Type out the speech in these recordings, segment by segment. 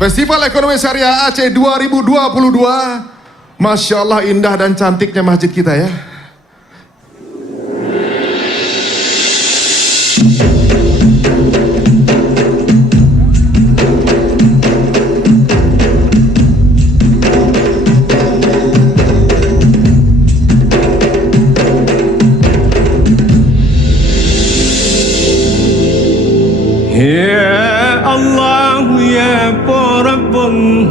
Festival Ekonomi Syariah Aceh 2022. Masya Allah, indah dan cantiknya masjid kita ya. Ya Allah ya Rabbun,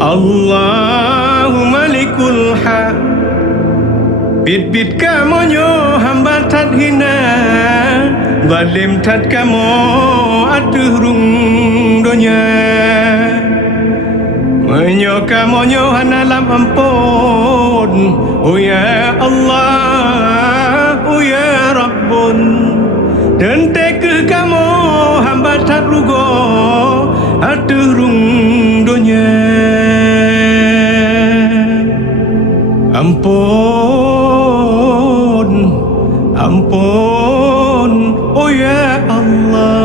Allahu Malikul Haq. Bit-bit kamonyo hamba tat hina, zalim tat kamo atuh rung donya. Menyo kamonyo hanalam ampun, oh ya Allah, oh ya Rabbun. Dan teka kamu hamba tak rugo aturung dunia. Ampun, ampun, oh ya Allah.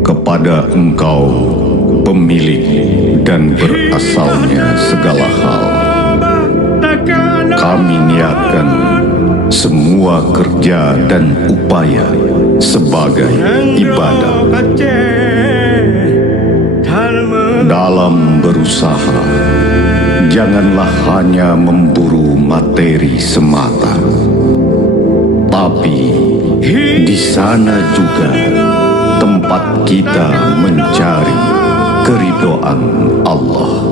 Kepada Engkau, pemilik dan berasalnya segala hal, kami niatkan semua kerja dan upaya sebagai ibadah. Dalam berusaha, janganlah hanya memburu materi semata, tapi di sana juga tempat kita mencari keridhaan Allah.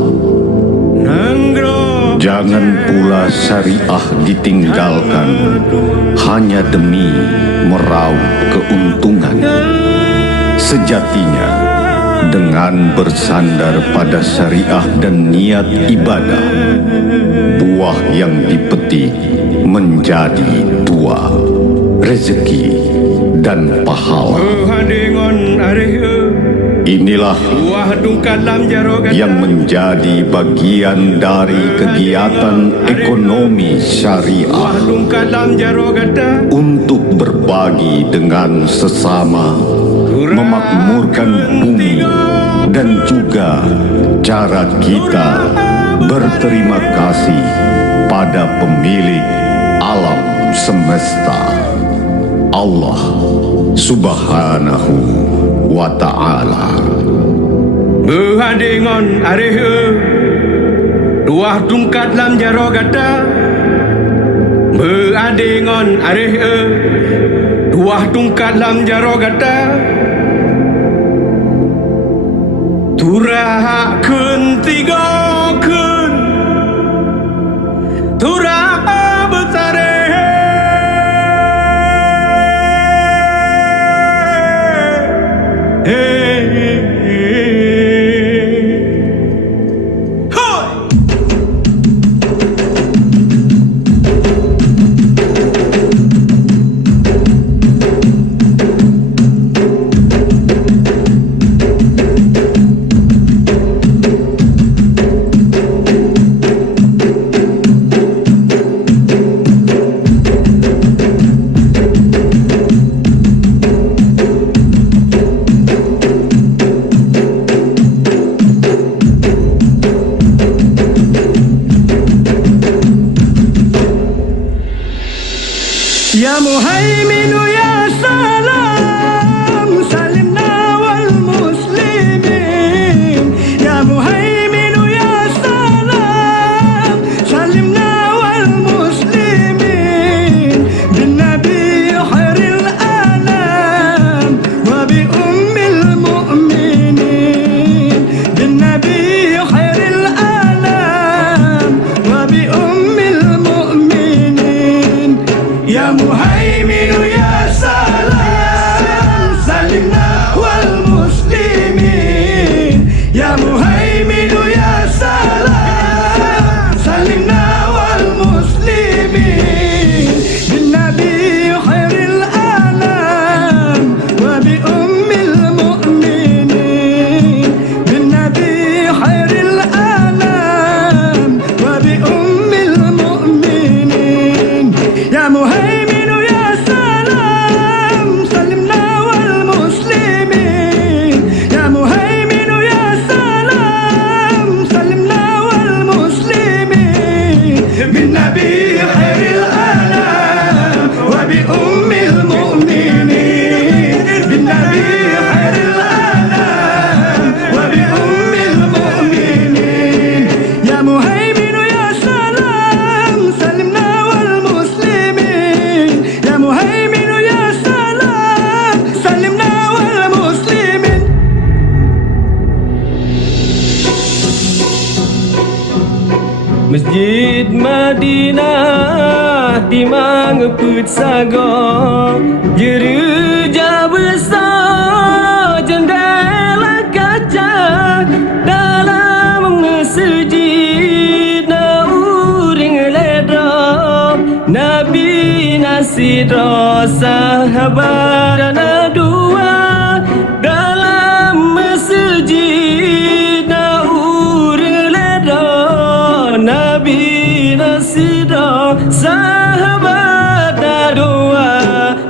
Jangan pula syariah ditinggalkan hanya demi meraup keuntungan. Sejatinya, dengan bersandar pada syariah dan niat ibadah, buah yang dipetik menjadi dua, rezeki dan pahala. Inilah yang menjadi bagian dari kegiatan ekonomi syariah untuk berbagi dengan sesama, memakmurkan bumi, dan juga cara kita berterima kasih pada pemilik alam semesta, Allah Subhanahu wa ta'ala. Berhadingon areh dua tungkat lam jaro gata. Berhadingon areh dua tungkat lam jaro gata. Turah kun tiga kun, turah besare. Ya Muhaiminu ya salam, salimna wal muslimin. Ya Muhaiminu ya salam, salimna wal muslimin. Bin Nabi khairil alam wa bi ummil mu'minin. Bin Nabi khairil alam wa bi ummil mu'minin. Ya Muhaiminu ya خير الأنام وبأم المؤمنين بالنبي خير الأنام وبأم المؤمنين يا مهيمن يا سلام سلمنا والمسلمين يا مهيمن يا سلام سلمنا والمسلمين Masjid Madinah di mangeput sago jeruja besar jendela kaca dalam masjid na uring ledro Nabi nasidro sahabat dan dua dalam masjid na uring ledro Nabi nasidah sahabat dua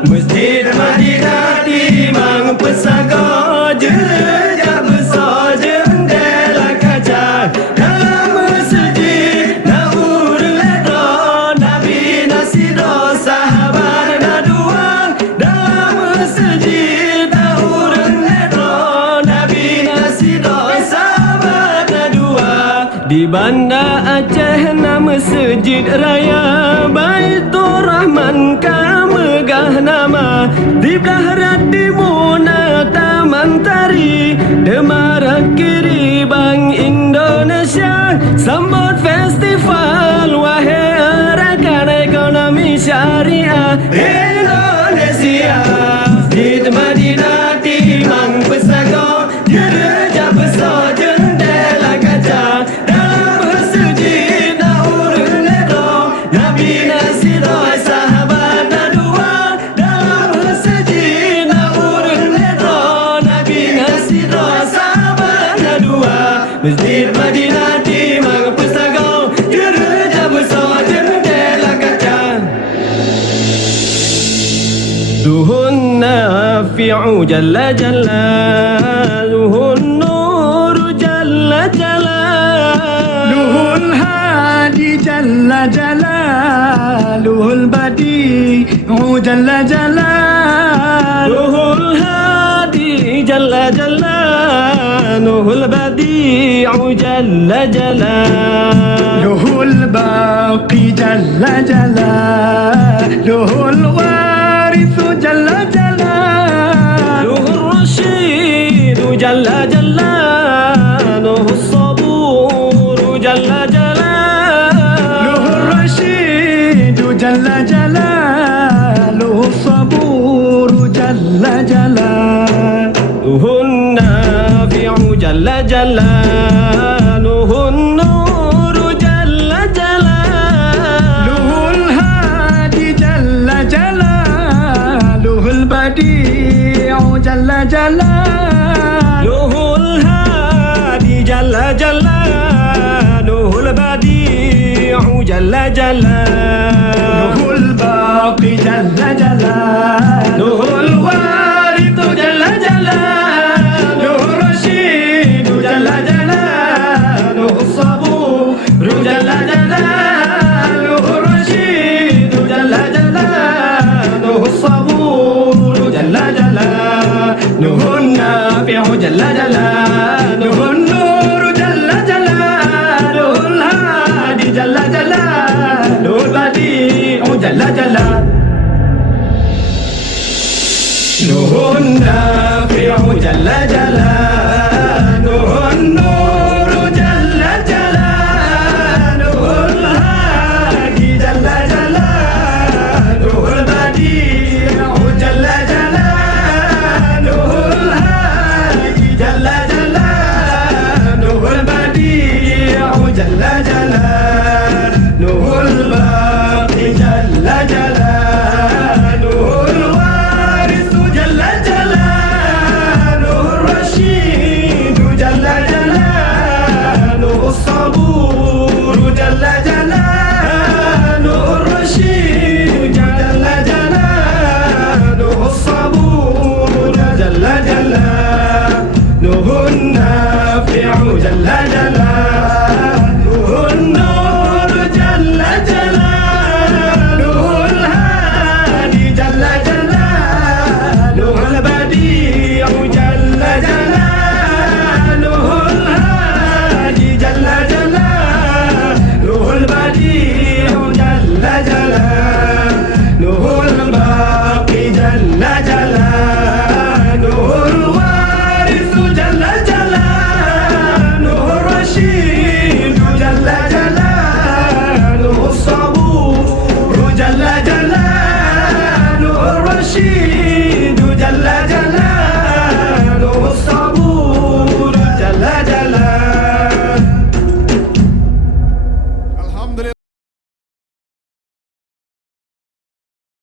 Masjid Madinah di mangpesago jeruja besar jendela kaca dalam masjid naur ledro Nabi nasidah sahabat dua dalam masjid naur ledro Nabi nasidah sahabat dua di Banda Aceh nama Masjid Raya Baitur Rahman kamegah nama di belah timuna Taman Tari Demara kiri Bank Indonesia sambut festival wahai rakan ekonomi syariah Indonesia Masjid Madinah di Mangpesago jeruja besar jendela kaca dalam masjid naur ledro Nabi nasidah sahabat dua dalam masjid naur ledro Nabi nasidah sahabat dua Masjid Madinah di Mangpesago jeruja besar jendela kaca Duhun nafi'u jalla jalaluhun nur jalla jalaluhul hadi jalla jalaluhul badi'u jalla jalaluhul hadi jalla jalaluhul badi'u jalla jalaluhul baqi jalla jalaluhul warithu jalla jalaluhul rashidu jalla jalaluhus saburu jalla jalaluhul rashidu jalla jalaluhus saburu jalla jalaluhun nafi'u jalla jalaluhun nuru jalla jalaluhul hadi jalla jalaluhul badi'u jalla jalaluhul hadi jalla jalaluhul badi'u jalla jalaluhul baqi jalla jalaluhul warithu jalla jalaluhul rashidu jalla jalaluhus saburu jalla jalaluhul rashidu jalla jalaluhus saburu jalla jalaluhun nafi'u jalla jalaluhun nuru jalla jalaluhul hadi jalla jalaluhul badi'u jalla jalaluhun nafi'u jalla jalaluhun